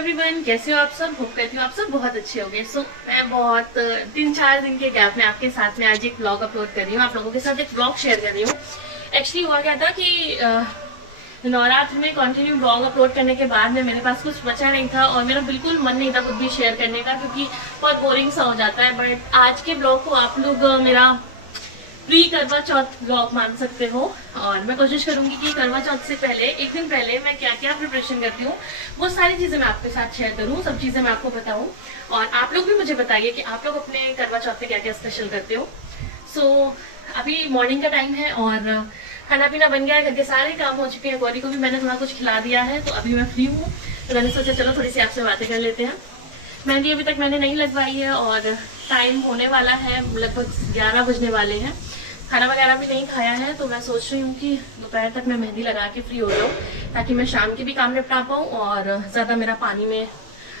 Everyone, कैसे हो आप सब। होप करती हूँ आप सब बहुत अच्छे होंगे। सो मैं बहुत 3-4 दिन के गैप में आपके साथ में आज एक व्लॉग अपलोड कर रही हूँ, आप लोगों के साथ एक व्लॉग शेयर कर रही हूँ। एक्चुअली हुआ क्या था कि नवरात्र में कंटिन्यू व्लॉग अपलोड करने के बाद में मेरे पास कुछ बचा नहीं था और मेरा बिल्कुल मन नहीं था कुछ भी शेयर करने का, क्योंकि बहुत बोरिंग सा हो जाता है। बट आज के ब्लॉग को आप लोग मेरा प्री करवा चौथ ब्लॉग मान सकते हो, और मैं कोशिश करूंगी कि करवा चौथ से पहले एक दिन पहले मैं क्या क्या प्रिपरेशन करती हूँ वो सारी चीजें मैं आपके साथ शेयर करूँ, सब चीजें मैं आपको बताऊँ। और आप लोग भी मुझे बताइए कि आप लोग अपने करवा चौथ में क्या क्या स्पेशल करते हो। सो अभी मॉर्निंग का टाइम है और खाना पीना बन गया है, घर के सारे काम हो चुके हैं, गौरी को भी मैंने थोड़ा कुछ खिला दिया है, तो अभी मैं फ्री हूँ। तो मैंने सोचा चलो थोड़ी सी आपसे बातें कर लेते हैं। मेहंदी अभी तक मैंने नहीं लगवाई है और टाइम होने वाला है, लगभग 11 बजने वाले हैं। खाना वगैरह भी नहीं खाया है, तो मैं सोच रही हूँ कि दोपहर तक मैं मेहंदी लगा के फ्री हो जाऊँ, ताकि मैं शाम के भी काम निपटा पाऊँ और ज़्यादा मेरा पानी में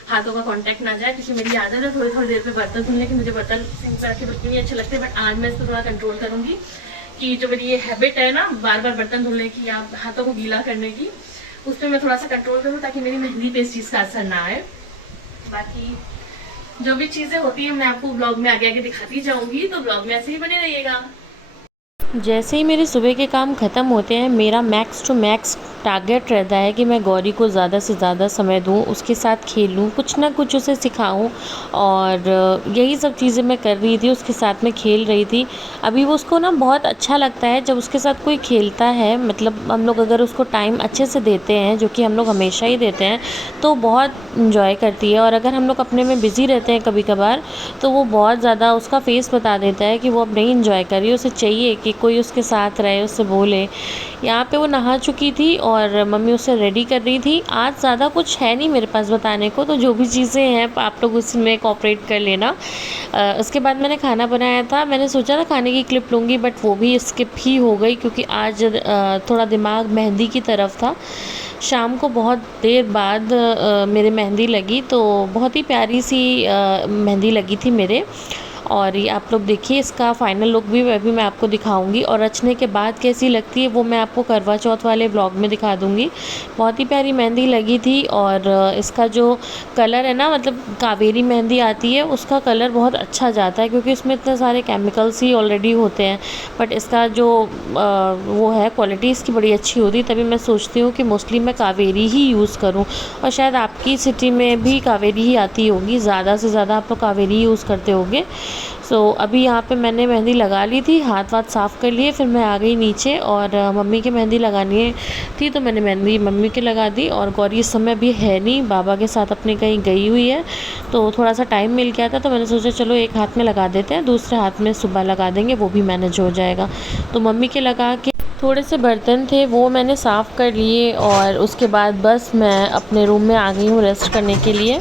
हाथों का कांटेक्ट ना जाए। क्योंकि मेरी आदत है थोड़ी थोड़ी देर पे बर्तन धुलने की, मुझे बर्तन सिंक पे रखे बिल्कुल नहीं अच्छे लगते। बट आज मैं इसको थोड़ा कंट्रोल करूँगी कि जो मेरी ये हैबिट है ना बार बार बर्तन धुलने की या हाथों को गीला करने की, उस पर मैं थोड़ा सा कंट्रोल करूँ, ताकि मेरी मेहंदी पे इस चीज़ का असर ना आए। बाकी जो भी चीज़ें होती हैं मैं आपको ब्लॉग में आगे आगे दिखाती जाऊँगी, तो ब्लॉग में ऐसे ही बने रहिएगा। जैसे ही मेरे सुबह के काम ख़त्म होते हैं, मेरा मैक्स टू मैक्स टारगेट रहता है कि मैं गौरी को ज़्यादा से ज़्यादा समय दूं, उसके साथ खेलूं, कुछ ना कुछ उसे सिखाऊं। और यही सब चीज़ें मैं कर रही थी, उसके साथ में खेल रही थी। अभी वो उसको ना बहुत अच्छा लगता है जब उसके साथ कोई खेलता है। मतलब हम लोग अगर उसको टाइम अच्छे से देते हैं, जो कि हम लोग हमेशा ही देते हैं, तो बहुत इंजॉय करती है। और अगर हम लोग अपने में बिज़ी रहते हैं कभी कभार, तो वो बहुत ज़्यादा उसका फेस बता देता है कि वो अब नहीं इंजॉय कर रही है, उसे चाहिए कि कोई उसके साथ रहे, उससे बोले। यहाँ पे वो नहा चुकी थी और मम्मी उसे रेडी कर रही थी। आज ज़्यादा कुछ है नहीं मेरे पास बताने को, तो जो भी चीज़ें हैं आप लोग उसमें कोऑपरेट कर लेना। उसके बाद मैंने खाना बनाया था, मैंने सोचा ना खाने की क्लिप लूँगी, बट वो भी स्किप ही हो गई, क्योंकि आज थोड़ा दिमाग मेहंदी की तरफ था। शाम को बहुत देर बाद मेरे मेहंदी लगी, तो बहुत ही प्यारी सी मेहंदी लगी थी मेरे। और ये आप लोग देखिए, इसका फाइनल लुक भी अभी मैं आपको दिखाऊंगी, और रचने के बाद कैसी लगती है वो मैं आपको करवा चौथ वाले ब्लॉग में दिखा दूंगी। बहुत ही प्यारी मेहंदी लगी थी। और इसका जो कलर है ना, मतलब कावेरी मेहंदी आती है उसका कलर बहुत अच्छा जाता है, क्योंकि इसमें इतने सारे केमिकल्स ही ऑलरेडी होते हैं। बट इसका जो वो है क्वालिटी इसकी बड़ी अच्छी होती है, तभी मैं सोचती हूँ कि मोस्टली मैं कावेरी ही यूज़ करूँ। और शायद आपकी सिटी में भी कावेरी ही आती होगी, ज़्यादा से ज़्यादा आप लोग कावेरी ही यूज़ करते होंगे। सो अभी यहाँ पे मैंने मेहंदी लगा ली थी, हाथ वाथ साफ़ कर लिए, फिर मैं आ गई नीचे। और मम्मी की मेहंदी लगानी थी, तो मैंने मेहंदी मम्मी के लगा दी। और गौरी इस समय भी है नहीं, बाबा के साथ अपने कहीं गई हुई है, तो थोड़ा सा टाइम मिल गया था, तो मैंने सोचा चलो एक हाथ में लगा देते हैं, दूसरे हाथ में सुबह लगा देंगे, वो भी मैनेज हो जाएगा। तो मम्मी के लगा के थोड़े से बर्तन थे वो मैंने साफ़ कर लिए, और उसके बाद बस मैं अपने रूम में आ गई हूँ रेस्ट करने के लिए।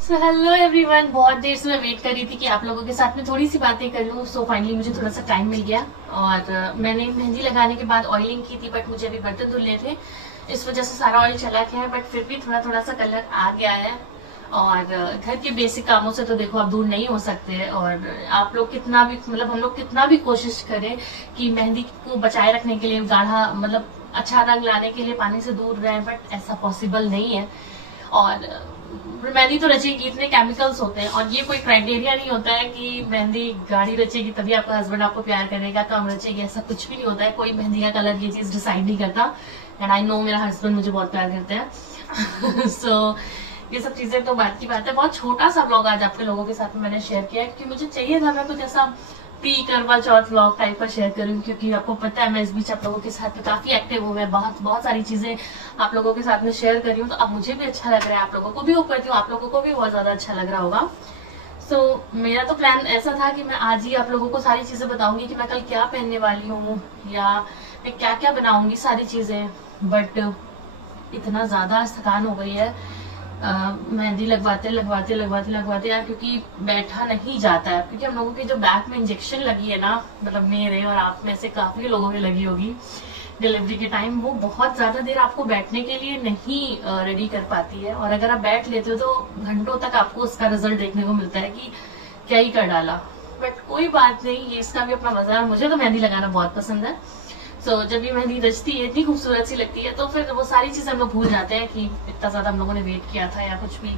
सो हेलो एवरीवन, बहुत देर से मैं वेट कर रही थी कि आप लोगों के साथ में थोड़ी सी बातें कर लूँ। सो फाइनली मुझे थोड़ा सा टाइम मिल गया और मैंने मेहंदी लगाने के बाद ऑयलिंग की थी, बट मुझे अभी बर्तन धुलने थे, इस वजह से सारा ऑयल चला गया है। बट फिर भी थोड़ा थोड़ा सा कलर आ गया है। और घर के बेसिक कामों से तो देखो आप दूर नहीं हो सकते। और आप लोग कितना भी, मतलब हम लोग कितना भी कोशिश करें कि मेहंदी को बचाए रखने के लिए, गाढ़ा मतलब अच्छा रंग लाने के लिए पानी से दूर रहें, बट ऐसा पॉसिबल नहीं है। और मेहंदी तो रचेगी, इतने केमिकल्स होते हैं, और ये कोई क्राइटेरिया नहीं होता है कि मेहंदी गाढ़ी रचेगी तभी आपका हस्बैंड आपको प्यार करेगा, कम रचेगी, ऐसा कुछ भी नहीं होता है। कोई मेहंदी का कलर ये चीज डिसाइड नहीं करता। एंड आई नो मेरा हस्बैंड मुझे बहुत प्यार करते हैं। सो ये सब चीजें तो बात की बात है। बहुत छोटा सा व्लॉग आज आपके लोगों के साथ में मैंने शेयर किया है, क्योंकि मुझे चाहिए था मैं कुछ ऐसा प्री करवा चौथ व्लॉग टाइप का शेयर करूं, क्योंकि आपको पता है मैं इस बीच आप लोगों के साथ में काफी एक्टिव हूँ, मैं बहुत सारी चीजें आप लोगों के साथ में शेयर कर रही हूँ, तो अब मुझे भी अच्छा लग रहा है, आप लोगों को भी होप करती हूँ आप लोगों को भी बहुत ज्यादा अच्छा लग रहा होगा। सो मेरा तो प्लान ऐसा था कि मैं आज ही आप लोगों को सारी चीजें बताऊंगी कि मैं कल क्या पहनने वाली हूँ या मैं क्या क्या बनाऊंगी सारी चीजें। बट इतना ज्यादा थकान हो गई है मेहंदी लगवाते यार, क्योंकि बैठा नहीं जाता है। क्योंकि हम लोगों की जो बैक में इंजेक्शन लगी है ना, मतलब मेरे और आप में से काफी लोगों में लगी होगी डिलीवरी के टाइम, वो बहुत ज्यादा देर आपको बैठने के लिए नहीं रेडी कर पाती है। और अगर आप बैठ लेते हो तो घंटों तक आपको उसका रिजल्ट देखने को मिलता है कि क्या ही कर डाला। बट कोई बात नहीं, ये इसका भी अपना मजा है। मुझे तो मेहंदी लगाना बहुत पसंद है। तो जब भी मेहंदी रचती है इतनी खूबसूरत सी लगती है, तो फिर वो सारी चीजें हम लोग भूल जाते हैं कि इतना ज्यादा हम लोगों ने वेट किया था या कुछ भी,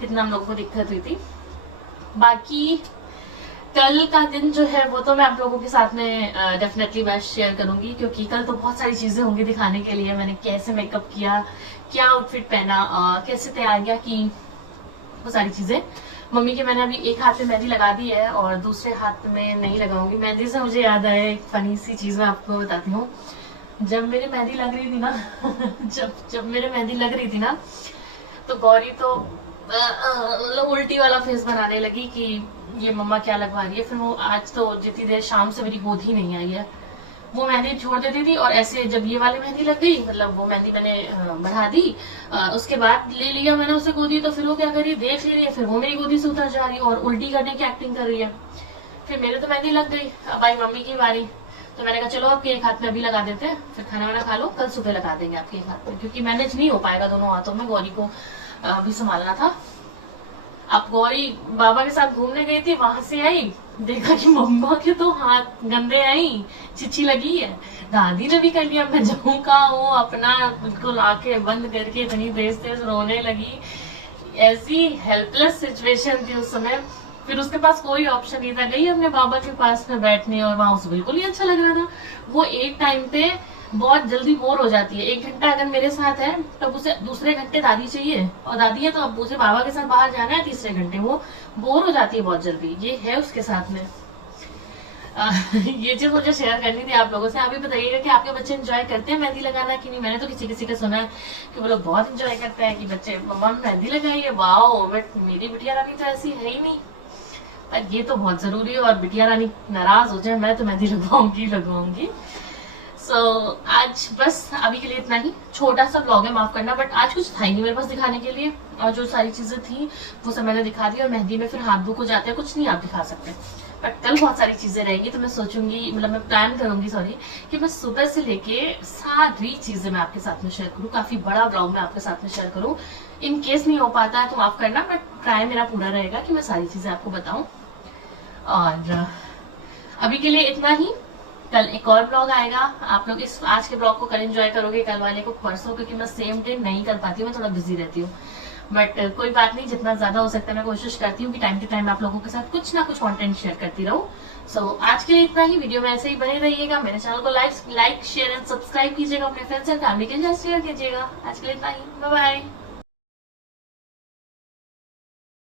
कितना हम लोगों को दिक्कत हुई थी। बाकी कल का दिन जो है वो तो मैं आप लोगों के साथ में डेफिनेटली मैं शेयर करूंगी, क्योंकि कल तो बहुत सारी चीजें होंगी दिखाने के लिए। मैंने कैसे मेकअप किया, क्या आउटफिट पहना, कैसे तैयारियां की, वो सारी चीजें। मम्मी के मैंने अभी एक हाथ में मेहंदी लगा दी है और दूसरे हाथ में नहीं लगाऊंगी। मेहंदी से मुझे याद आया एक फनी सी चीज मैं आपको बताती हूँ। जब मेरी मेहंदी लग रही थी ना जब मेरे मेहंदी लग रही थी ना, तो गौरी तो उल्टी वाला फेस बनाने लगी कि ये मम्मा क्या लगवा रही है। फिर वो आज तो जितनी देर शाम से मेरी गोद ही नहीं आई है, वो मेहंदी छोड़ देती थी, और ऐसे जब ये वाली मेहंदी लग गई, मतलब वो मेहंदी मैंने बढ़ा दी, उसके बाद ले लिया मैंने उसे गोदी, तो फिर वो क्या कर रही है, देख ले रही है, फिर वो मेरी गोदी से उतर जा रही है और उल्टी करने की एक्टिंग कर रही है। फिर मेरे तो मेहंदी लग गई, अब आई मम्मी की बारी, तो मैंने कहा चलो आपके एक हाथ में अभी लगा देते हैं, फिर खाना वाना खा लो, कल सुबह लगा देंगे आपके एक हाथ में, क्योंकि मैनेज नहीं हो पाएगा दोनों हाथों में, गौरी को भी संभालना था। अब गौरी बाबा के साथ घूमने गई थी, वहां से आई, देखा कि मम्मा के तो हाथ गंदे आई, चिच्ची लगी है। दादी ने भी कर लिया, मैं जाऊं का हूँ अपना, बिल्कुल आंखें बंद करके इतनी तेज तेज रोने लगी। ऐसी हेल्पलेस सिचुएशन थी उस समय। फिर उसके पास कोई ऑप्शन नहीं था, गई अपने बाबा के पास में बैठने, और वहां उसे बिल्कुल ही अच्छा लग रहा था। वो एक टाइम पे बहुत जल्दी बोर हो जाती है। एक घंटा अगर मेरे साथ है तब उसे दूसरे घंटे दादी चाहिए, और दादी है तो अब उसे बाबा के साथ बाहर जाना है तीसरे घंटे, वो बोर हो जाती है बहुत जल्दी। ये है उसके साथ में। ये चीज मुझे शेयर करनी थी आप लोगों से। आप भी बताइएगा कि आपके बच्चे एंजॉय करते हैं मेहंदी लगाना कि नहीं। मैंने तो किसी किसी का सुना है कि वो लोग बहुत एंजॉय करते हैं कि बच्चे मम्मा मेहंदी लगाई है, वाओ, बट मेरी बिटिया रानी तो ऐसी है ही नहीं। पर ये तो बहुत जरूरी है, और बिटिया रानी नाराज हो जाए, मैं तो मेहंदी लगवाऊंगी। सो आज बस अभी के लिए इतना ही, छोटा सा ब्लॉग है, माफ करना, बट आज कुछ था ही नहीं मेरे पास दिखाने के लिए, और जो सारी चीजें थी वो सब मैंने दिखा दी। और मेहंदी में फिर हाथ बुक हो जाते हैं, कुछ नहीं आप दिखा सकते। बट कल बहुत सारी चीजें रहेंगी, तो मैं सोचूंगी, मतलब मैं प्लान करूंगी कि मैं सुबह से लेके सारी चीजें मैं आपके साथ में शेयर करूँ, काफी बड़ा ब्लॉग मैं आपके साथ में शेयर करूँ। इन केस नहीं हो पाता है तो माफ करना, बट ट्राई मेरा पूरा रहेगा कि मैं सारी चीजें आपको बताऊं। और अभी के लिए इतना ही, कल एक और ब्लॉग आएगा। आप लोग इस आज के ब्लॉग को कल एंजॉय करोगे, कल वाले को परसों, क्योंकि मैं सेम डे नहीं कर पाती हूँ, मैं थोड़ा बिजी रहती हूँ। बट कोई बात नहीं, जितना ज्यादा हो सकता है मैं कोशिश करती हूँ कि टाइम टू टाइम आप लोगों के साथ कुछ ना कुछ कंटेंट शेयर करती रहूं। सो आज के लिए इतना ही। वीडियो में ऐसे ही बने रहिएगा, मेरे चैनल को लाइक शेयर एंड सब्सक्राइब कीजिएगा, अपने फ्रेंड्स एंड फैमिली के साथ शेयर कीजिएगा। आज के लिए इतना ही, बाय बाय।